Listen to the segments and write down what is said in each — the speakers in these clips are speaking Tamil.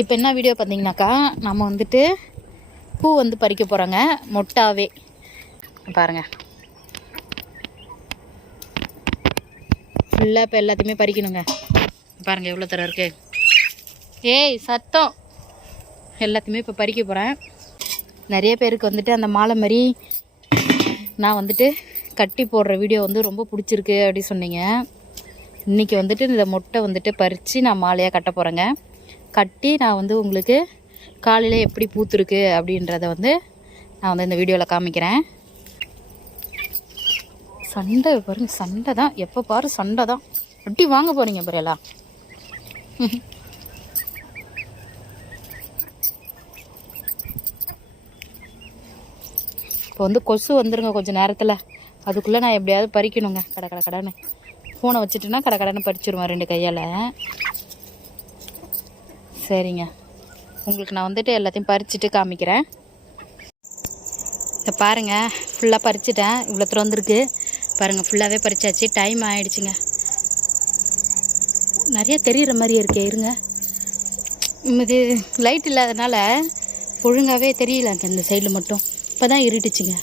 இப்போ என்ன வீடியோ பார்த்தீங்கன்னாக்கா, நம்ம வந்துட்டு பூ வந்து பறிக்க போகிறோங்க. மொட்டாவே பாருங்கள். ஃபுல்லாக இப்போ எல்லாத்தையுமே பறிக்கணுங்க. பாருங்கள் எவ்வளோ தர இருக்குது. ஏய் சத்தம். எல்லாத்தையுமே இப்போ பறிக்க போகிறேன். நிறைய பேருக்கு வந்துட்டு அந்த மாலை மாதிரி நான் வந்துட்டு கட்டி போடுற வீடியோ வந்து ரொம்ப பிடிச்சிருக்கு அப்படி சொன்னீங்க. இன்றைக்கி வந்துட்டு இந்த மொட்டை வந்துட்டு பறித்து நான் மாலையாக கட்ட போகிறேங்க. கட்டி நான் வந்து உங்களுக்கு காலையில் எப்படி பூத்துருக்கு அப்படின்றத வந்து நான் வந்து இந்த வீடியோவில் காமிக்கிறேன். சண்டை பாருங்க, சண்டை தான், எப்போ பாரு சண்டை தான். அப்படி வாங்க போகிறீங்க பிறையலா. இப்போ வந்து கொசு வந்துருங்க கொஞ்சம் நேரத்தில். அதுக்குள்ளே நான் எப்படியாவது பறிக்கணுங்க. கடைன்னு ஃபோனை வச்சுட்டுனா கடைன்னு பறிச்சிருவேன் 2 கையால். சரிங்க, உங்களுக்கு நான் வந்துட்டு எல்லாத்தையும் பறிச்சுட்டு காமிக்கிறேன். இதை பாருங்கள், ஃபுல்லாக பறிச்சிட்டேன். இவ்வளோ தூரம் வந்துருக்கு பாருங்கள். ஃபுல்லாகவே பறிச்சாச்சு. டைம் ஆகிடுச்சிங்க. நிறைய தெரிகிற மாதிரி இருக்கே, இருங்க. இது லைட் இல்லாதனால ஒழுங்காகவே தெரியலங்க. இந்த சைடில் மட்டும் இப்போ தான் இருட்டுச்சுங்க.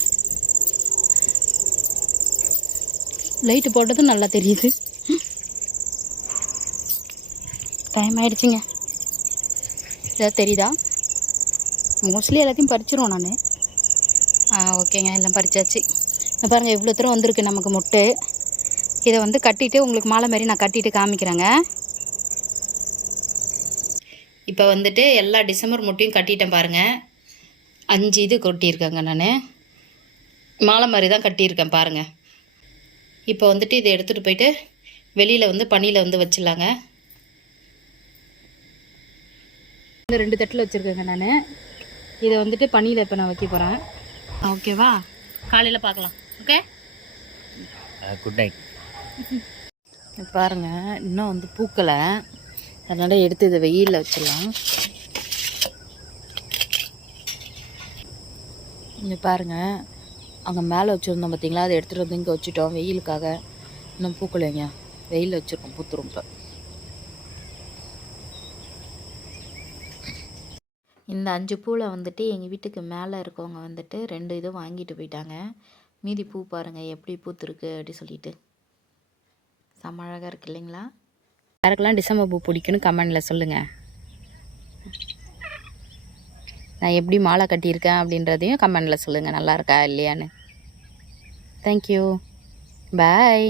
லைட்டு போட்டதும் நல்லா தெரியுது. டைம் ஆகிடுச்சிங்க. இதாக தெரியுதா? மோஸ்ட்லி எல்லாத்தையும் பறிச்சிருவோம் நான். ஓகேங்க, எல்லாம் பறிச்சாச்சு. இந்த பாருங்கள் இவ்வளோ தூரம் வந்திருக்கு நமக்கு மொட்டு. இதை வந்து கட்டிட்டு உங்களுக்கு மாலை மாதிரி நான் கட்டிட்டு காமிக்கிறேங்க. இப்போ வந்துட்டு எல்லா டிசம்பர் மொட்டையும் கட்டிட்டேன் பாருங்கள். 5 இது கொட்டியிருக்கேங்க. நான் மாலை மாதிரி தான் கட்டியிருக்கேன் பாருங்கள். இப்போ வந்துட்டு இதை எடுத்துகிட்டு போயிட்டு வெளியில் வந்து பனியில் வந்து வச்சிடலாங்க. 2 தட்டில் வச்சுருக்கேங்க நான். இதை வந்துட்டு பனியில் இப்போ நான் வைக்க போகிறேன். ஓகேவா? காலையில் பார்க்கலாம். Okay, good night. பாருங்கள் இன்னும் வந்து பூக்களை, அதனால் எடுத்து இதை வெயிலில் வச்சிடலாம். இங்கே பாருங்கள், அங்கே மேலே வச்சுருந்தோம் பார்த்தீங்களா, அதை எடுத்துகிட்டு வந்து இங்கே வச்சுட்டோம் வெயிலுக்காக. இன்னும் பூக்கலைங்க, வெயிலில் வச்சுருக்கோம். பூத்துரும். இப்போ இந்த 5 பூவில் வந்துட்டு எங்கள் வீட்டுக்கு மேலே இருக்கவங்க வந்துட்டு 2 இது வாங்கிட்டு போயிட்டாங்க. மீதி பூ பாருங்கள் எப்படி பூத்துருக்கு அப்படி சொல்லிட்டு. செம்ம அழகாக இருக்குது இல்லைங்களா? யாருக்கெல்லாம் டிசம்பர் பூ பிடிக்குன்னு கமெண்டில் சொல்லுங்கள். நான் எப்படி மாலை கட்டியிருக்கேன் அப்படின்றதையும் கமெண்டில் சொல்லுங்கள், நல்லா இருக்கா இல்லையான்னு. தேங்க்யூ, பாய்.